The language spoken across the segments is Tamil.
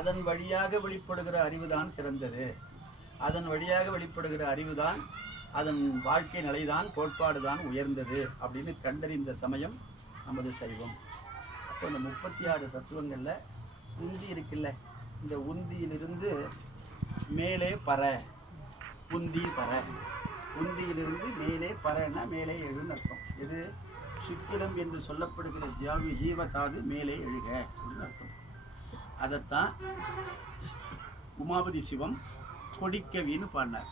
அதன் வழியாக வெளிப்படுகிற அறிவுதான் சிறந்தது. அதன் வழியாக வெளிப்படுகிற அறிவுதான் அதன் வாழ்க்கை நிலைதான் கோட்பாடுதான் உயர்ந்தது அப்படின்னு கண்டறிந்த சமயம் நமது சைவம். அப்போ இந்த முப்பத்தி ஆறு தத்துவங்களில் உந்தி இருக்குல்ல இந்த உந்தியிலிருந்து மேலே பற உந்தி பற. உந்தியிலிருந்து மேலே பறன்னா மேலே எழுன்னு அர்த்தம். இது சுக்கிரம் என்று சொல்லப்படுகிற ஜாவி ஜீவதாது மேலே எழுக அப்படின்னு அர்த்தம். அதைத்தான் உமாபதி சிவம் கொடிக்கவின்னு பாடினார்.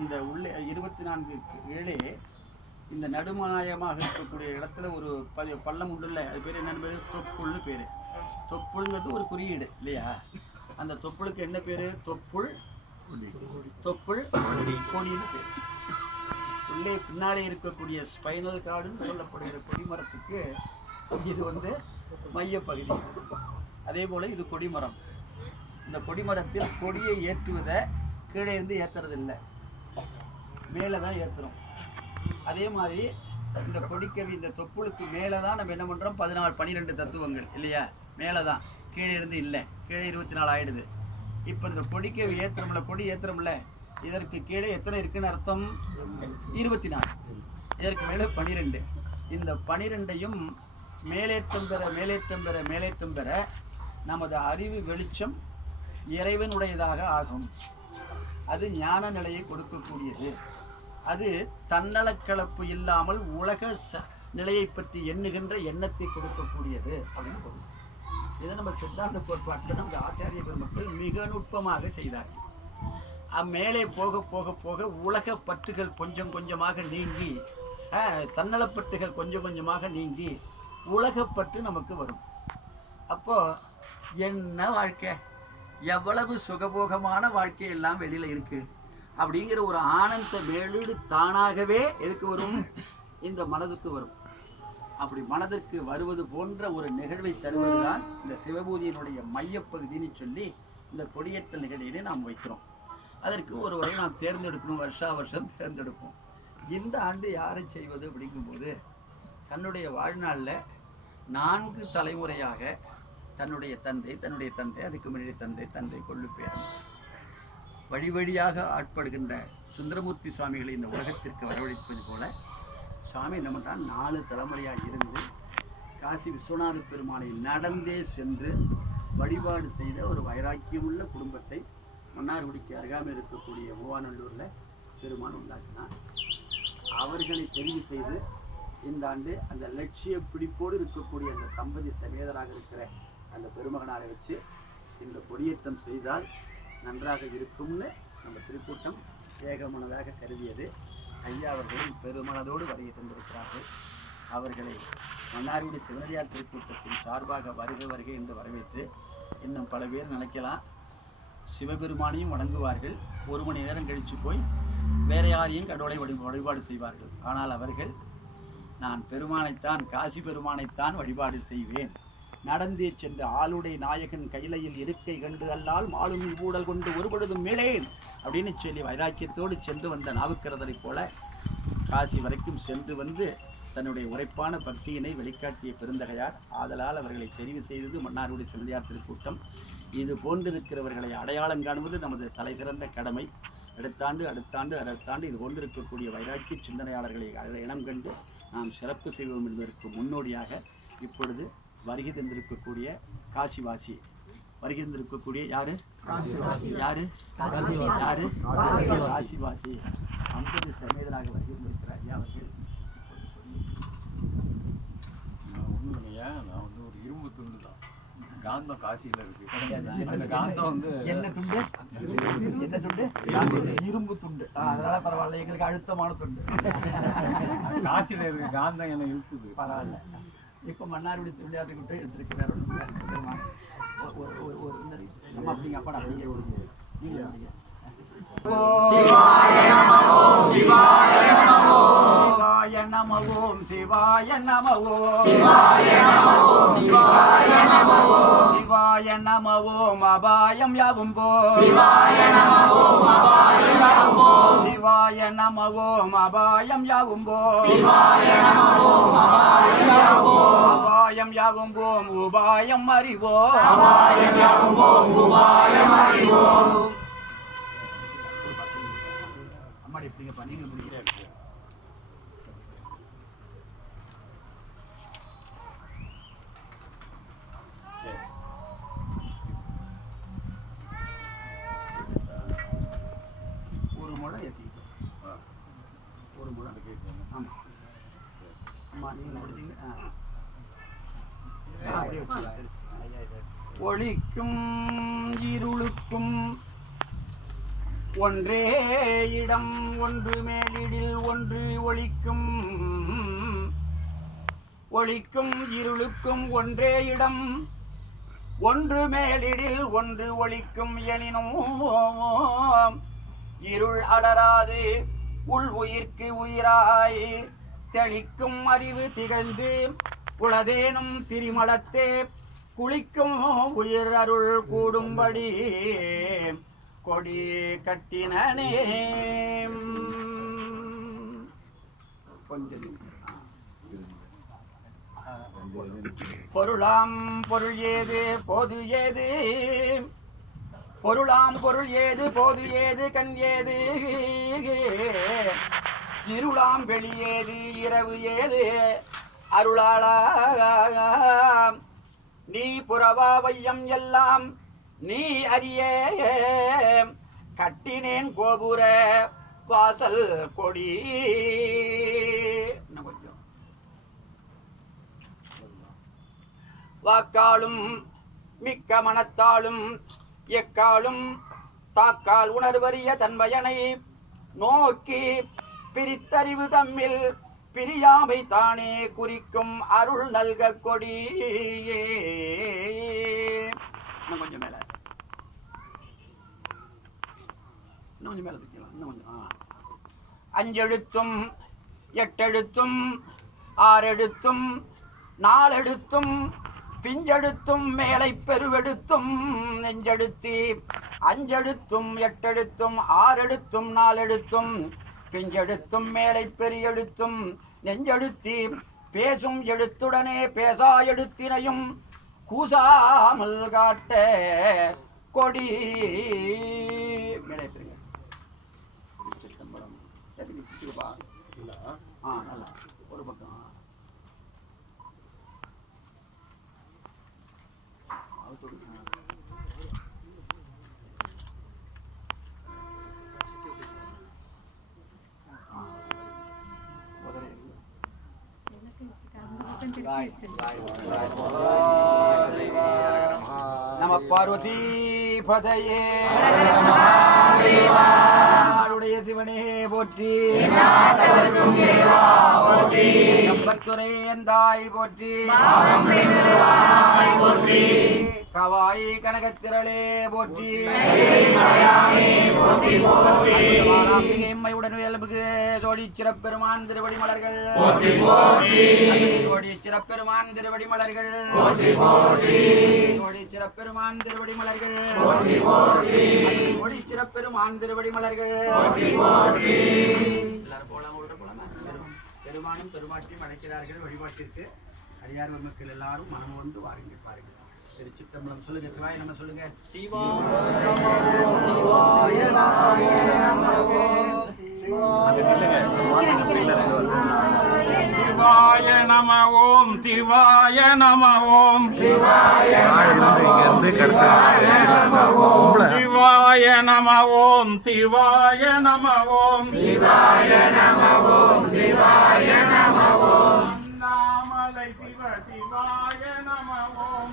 இந்த உள்ளே இருபத்தி நான்கு ஏழே இந்த நடுமாயமாக இருக்கக்கூடிய இடத்துல ஒரு பள்ளம் உண்டுல்ல அது பேர் என்னென்னு பேர்? தொப்புள்னு பேர். தொப்புள்ங்கிறது ஒரு குறியீடு இல்லையா? அந்த தொப்புளுக்கு என்ன பேர்? தொப்புள் தொப்புள் கொடின்னு பேர். உள்ளே பின்னாலே இருக்கக்கூடிய ஸ்பைனல் கார்டுன்னு சொல்லப்படுகிற கொடிமரத்துக்கு இது வந்து மையப்பகுதி. அதே போல இது கொடிமரம். இந்த கொடிமரத்தில் கொடியை ஏற்றுவதை கீழே இருந்து ஏற்றுறது இல்லை மேலே தான் ஏற்றுறோம் அதே மாதிரி இந்த கொடிக்கவி இந்த தொப்புளுக்கு மேலே தான் நம்ம என்ன பண்ணுறோம் பதினாலு பன்னிரெண்டு தத்துவங்கள் இல்லையா? மேலே தான். கீழே இருந்து இல்லை. கீழே இருபத்தி நாலு ஆயிடுது. இப்போ இந்த கொடிக்கவி ஏற்றுறோம்ல கொடி ஏத்துறோம்ல இதற்கு கீழே எத்தனை இருக்குன்னு அர்த்தம்? இருபத்தி நாலு இதற்கு மேலே பனிரெண்டு. இந்த பனிரெண்டையும் மேலேற்றம் பெற மேலேற்றம் பெற மேலேற்றம் பெற நமது அறிவு வெளிச்சம் இறைவனுடையதாக ஆகும். அது ஞான நிலையை கொடுக்கக்கூடியது. அது தன்னலக்கலப்பு இல்லாமல் உலக ச நிலையை பற்றி எண்ணுகின்ற எண்ணத்தை கொடுக்கக்கூடியது அப்படின்னு பொருள். இதை நம்ம சித்தாந்த கோட்பாட்டில் நமது ஆச்சாரிய பெருமக்கள் மிக நுட்பமாக செய்தார்கள். அம்மேலே போக போக போக உலக பற்றுகள் கொஞ்சம் கொஞ்சமாக நீங்கி தன்னலப்பட்டுகள் கொஞ்சம் கொஞ்சமாக நீங்கி உலகப்பற்று நமக்கு வரும். அப்போது என்ன வாழ்க்கை? எவ்வளவு சுகபோகமான வாழ்க்கை எல்லாம் வெளியில இருக்கு? அப்படிங்கிற ஒரு ஆனந்த மேலீடு தானாகவே எதுக்கு வரும்? இந்த மனதுக்கு வரும். அப்படி மனதிற்கு வருவது போன்ற ஒரு நிகழ்வை தருவதுதான் இந்த சிவபூதியினுடைய மையப்பகுதின்னு சொல்லி இந்த கொடியேற்ற நிகழ்ச்சியிலே நாம் வைக்கிறோம். அதற்கு ஒருவரை நாம் தேர்ந்தெடுக்கணும் வருஷா வருஷம் தேர்ந்தெடுப்போம். இந்த ஆண்டு யாரை செய்வது அப்படிங்கும்போது தன்னுடைய வாழ்நாளில் நான்கு தலைமுறையாக தன்னுடைய தந்தை தன்னுடைய தந்தை அதுக்கு முன்னாடி தந்தை தந்தை கொள்ளு பேரன். வழி வழியாக ஆட்படுகின்ற சுந்தரமூர்த்தி சுவாமிகளை இந்த உலகத்திற்கு வரவழைப்பது போல சுவாமி நம்ம தான் நாலு தலைமுறையாக இருந்து காசி விஸ்வநாத பெருமானை நடந்தே சென்று வழிபாடு செய்த ஒரு வைராக்கியமுள்ள குடும்பத்தை மன்னார்குடிக்கு அருகாமல் இருக்கக்கூடிய மூவாநல்லூரில் பெருமான் உண்டாக்கினார். அவர்களை தெரிவு செய்து இந்த ஆண்டு அந்த லட்சிய பிடிப்போடு இருக்கக்கூடிய அந்த தம்பதி சமேதராக இருக்கிற அந்த பெருமகனாரை வச்சு இந்த கொடியேற்றம் செய்தால் நன்றாக இருக்கும்னு நம்ம திருக்கூட்டம் ஏகமனதாக கருதியது. ஐயா அவர்களும் பெருமனதோடு வருகை தந்திருக்கிறார்கள். அவர்களை மன்னார்குடி சிவனடியார் திருக்கூட்டத்தின் சார்பாக வருக வருகை என்று வரவேற்று இன்னும் பல பேர் நினைக்கலாம். சிவபெருமானையும் வணங்குவார்கள். ஒரு மணி நேரம் கழித்து போய் வேற யாரையும் கடவுளை வழி வழிபாடு செய்வார்கள். ஆனால் அவர்கள் நான் பெருமானைத்தான் காசி பெருமானைத்தான் வழிபாடு செய்வேன். நடந்தே சென்று ஆளுடை நாயகன் கைலையில் இருக்கை கண்டு அல்லால் மாலும் ஊடல் கொண்டு ஒருபொழுதும் மேலேன் அப்படின்னு சொல்லி வைராக்கியத்தோடு சென்று வந்த நாவுக்கரதரைப் போல காசி வரைக்கும் சென்று வந்து தன்னுடைய உரைப்பான பக்தியினை வெளிக்காட்டிய பெருந்தகையார் ஆதலால் அவர்களை தெரிவு செய்தது மன்னாருடைய சிவந்தியார் திருக்கூட்டம். இது போன்றிருக்கிறவர்களை அடையாளம் காணுவது நமது தலைசிறந்த கடமை. அடுத்தாண்டு அடுத்தாண்டு அடுத்தாண்டு இது கொண்டிருக்கக்கூடிய வைராக்கிய சிந்தனையாளர்களை அழ- இனம் கண்டு நாம் சிறப்பு செய்வோம் என்பதற்கு முன்னோடியாக இப்பொழுது வருகை தந்திருக்கக்கூடிய காசிவாசி. வருகை தந்திருக்கக்கூடிய யாரு? யாரு? யாரு? காசிவாசி. ஐம்பது சமேதராக வருகை தந்திருக்கிறார். ஐயா அவர்கள். நான் ஒண்ணும் இல்லையா நான் வந்து ஒரு இரும்பு துண்டு தான். காந்தம் காசியில இருக்கு. அந்த காந்தம் வந்து என்ன துண்டு? என்ன துண்டு? இரும்பு. துண்டு. அதனால பரவாயில்ல. எங்களுக்கு அழுத்தமான துண்டு. காசியில இருக்கு. காந்தம் என்ன இழுக்குது. பரவாயில்ல. இப்போ மன்னார்குடி திருவிழாத்துக்கு விட்டு எடுத்துருக்கு வேற ஒன்றும் இல்லை. பெருமாள். ஒரு ஒரு ஒரு ஒரு இந்த நம்ம அப்படிங்க அப்பா அப்படிங்க ஒரு நீங்க. அப்படிங்க. சிவாய நம ஓம் சிவாய நம ஓம் சிவாய நம ஓம் அபாயம் யாவும் போ சிவாய நம ஓம் அபாயம் யாவும் போ. சிவாய நம ஓம் அபாயம் யாவும் போ. அபாயம் யாவும் போம் உபாயம் அறிவோம். அபாயம் யாவும் போம் உபாயம் அறிவோம் அம்மாடி எப்படிங்க பண்ணீங்க முடிக்கிறேன் ஒரு முறை ஆமாம் ஆமாம் நீங்கள் முடிச்சிங்க ஆ. ஒளிக்கும் இருளுக்கும் ஒன்றே இடம் ஒன்று மேலிடில் ஒன்று ஒளிக்கும் ஒளிக்கும் இருளுக்கும் ஒன்றே இடம் ஒன்று மேலிடில் ஒன்று ஒளிக்கும் எனினும். இருள் அடராது உள் உயிர்க்கு உயிராய் தெளிக்கும் அறிவு திகழ்ந்து குளதேனும் திரிமலத்தே குளிக்கும் உயிர் அருள் கூடும்படி கொடி கட்டினே கொஞ்சம் பொருளாம் பொருள் ஏது போது ஏது? பொருளாம் பொருள் ஏது போது ஏது கண் ஏது? இருளாம் வெளியேது இரவு ஏது? அருளாளாம். நீ புறவா வையம் எல்லாம் நீ அறியே கட்டினேன் கோபுர வாசல் கொடி. கொஞ்சம். வாக்காலும் மிக்க மனத்தாலும் எக்காலும் தாக்கால் உணர்வறிய தன்மையனை நோக்கி பிரித்தறிவு தம்மில் பிரியாமை தானே குறிக்கும் அருள் நல்க கொடியே இன்னும் கொஞ்சம் மேல. இன்னும் கொஞ்சம் மேல தூக்கலாம் இன்னும் கொஞ்சம் அஞ்செழுத்தும் எட்டெழுத்தும் ஆறெழுத்தும் நாலெழுத்தும் பிஞ்செழுத்தும் மேலை பெருவெடுத்தும் நெஞ்செழுத்தி அஞ்செழுத்தும் எட்டெழுத்தும் ஆறெழுத்தும் நாலெழுத்தும் பிஞ்செழுத்தும் மேலை பெரியெழுத்தும் நெஞ்செழுத்தி பேசும் எழுத்துடனே பேசா எழுத்தினையும் கூசாமல் காட்ட கொடி. மேலே பெருங்க சிதம்பரம் சரி நிறுத்திக்கப்பா. இல்லை ஆ நல்லா ஒரு பக்கம் ஆ. அவுத்து விடு. ஆ. ஆ. உதறி. நம பார்வதி பதையே நாடுடைய சிவனே போற்றி போற்றி தாய் போற்றி கவாய் கனகத்திரளே போற்றி. வாராம்பிகை இயல்புக்கு ஜோடி சிறப்பெருமான் திருவடி மலர்கள். ஜோடி சிறப்பெருமான் திருவடி மலர்கள். ஜோடி சிறப்பெருமான் திருவடி மலர்கள். ஜோடி சிறப்பெருமான் திருவடி மலர்கள். எல்லாரும் போலாம் உள்ள போலாமா? பெருமானும் பெருமாட்டியும் அழைக்கிறார்கள் வழிபாட்டிற்கு. அடியார் மக்கள் எல்லாரும் மனம் கொண்டு வாருங்கள் பாருங்கள். திருச்சிட்டம்பலம் சொல்லுங்க சிவாய நம்ம சொல்லுங்க. சிவாய நம ஓம் சிவாய நம ஓம் சிவாய நம ஓம் சிவாய நம ஓம் சிவாய நம ஓம் சிவாய நம ஓம் சிவ சிவாய நம ஓம்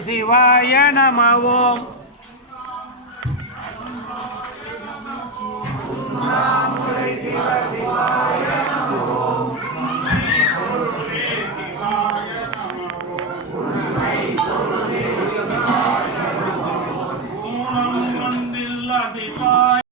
சிவாய நமவோம். சிவாய